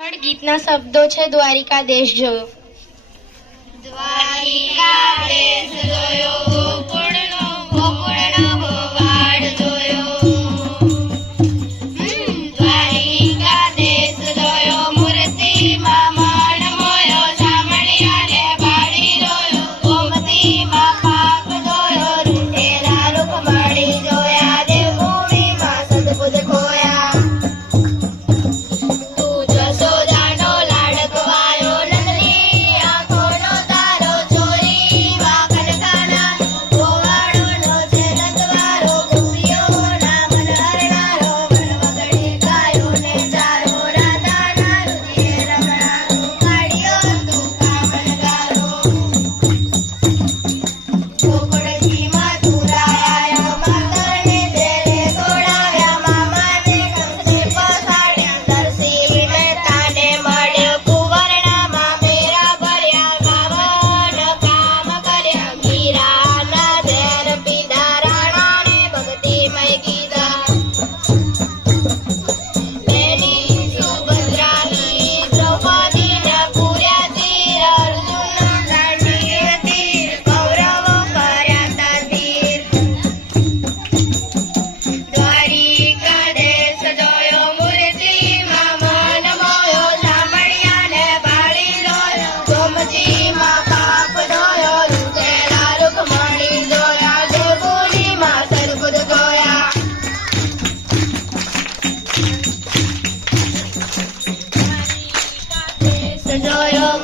ગીતના શબ્દો છે દ્વારિકા દેશ જોયો. દ્વારિકા દેશ જોયો, ગોકુળનો ગોવાડ જોયો. દ્વારિકા દેશ જોયો, મૂર્તિમાં મન મોયો, સામણિયાને બાળી જોયો, ગોમતીમાં પાપ જોયો, રૂઠેલા રૂકમણી જોયા, દેવભૂમિમાં સદબુદ્ધ ખોયા. તું જશોદાનો લાડકવાયો, નંદની આંખોનો તારો, ચોરીમાં કનકાના ગોવાળોનો છે રતવારો, ગોપીઓના મન હરનારો, વનવગડે ગાયોને ચારો, રાધાના હૃદયે રમણારો, કાઢ્યો તું કામણગારો. ગોકુળથી મથુરાયા, માતરને તેલે ઘોડાવ્યા, મામાને કંસે પસાડ્યા, નરસિંહ મહેતાને મળ્યો, કુંવરણામાં મેરા ભર્યા, બાવન કામ કર્યા, મીરાના ઝેર પીધા, રાણાને ભક્તિમય કીધા. બેની સુભદ્રાની દ્રૌપદીને પૂર્યા તીર, અર્જુનના દાંડીએ તીર, કૌરવો કર્યા તાતીર. દ્વારિકા દેશ જોયો, મૂર્તિમાં મન મોયો, સામણિયાને બાળી જોયો, ગોમતીમાં પાપ જોયો, રૂઠેલા રૂકમણી જોયા, દેવભૂમિમાં સદબુદ્ધ ખોયા. દેશ જોયો